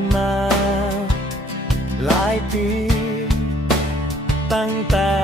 านมา หลายปี ตั้งแต่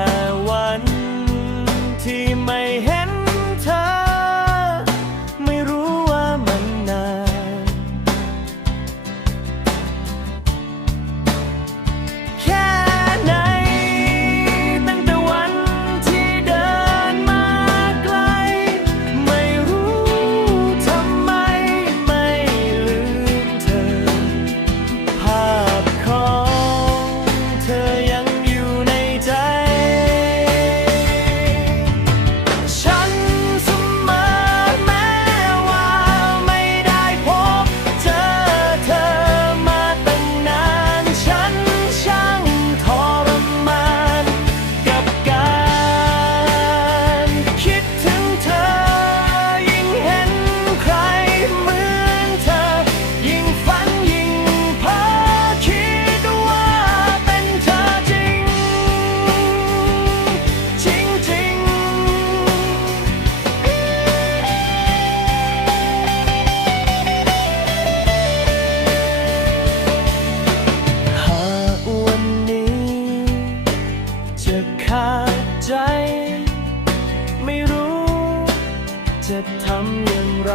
จะทำอย่างไร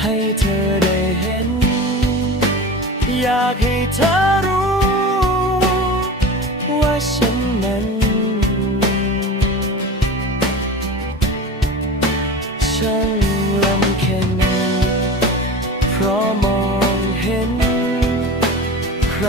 ให้เธอได้เห็น อยากให้เธอรู้ ว่าฉันนั้น ช่างลำเค็นเพราะมองเห็น ใคร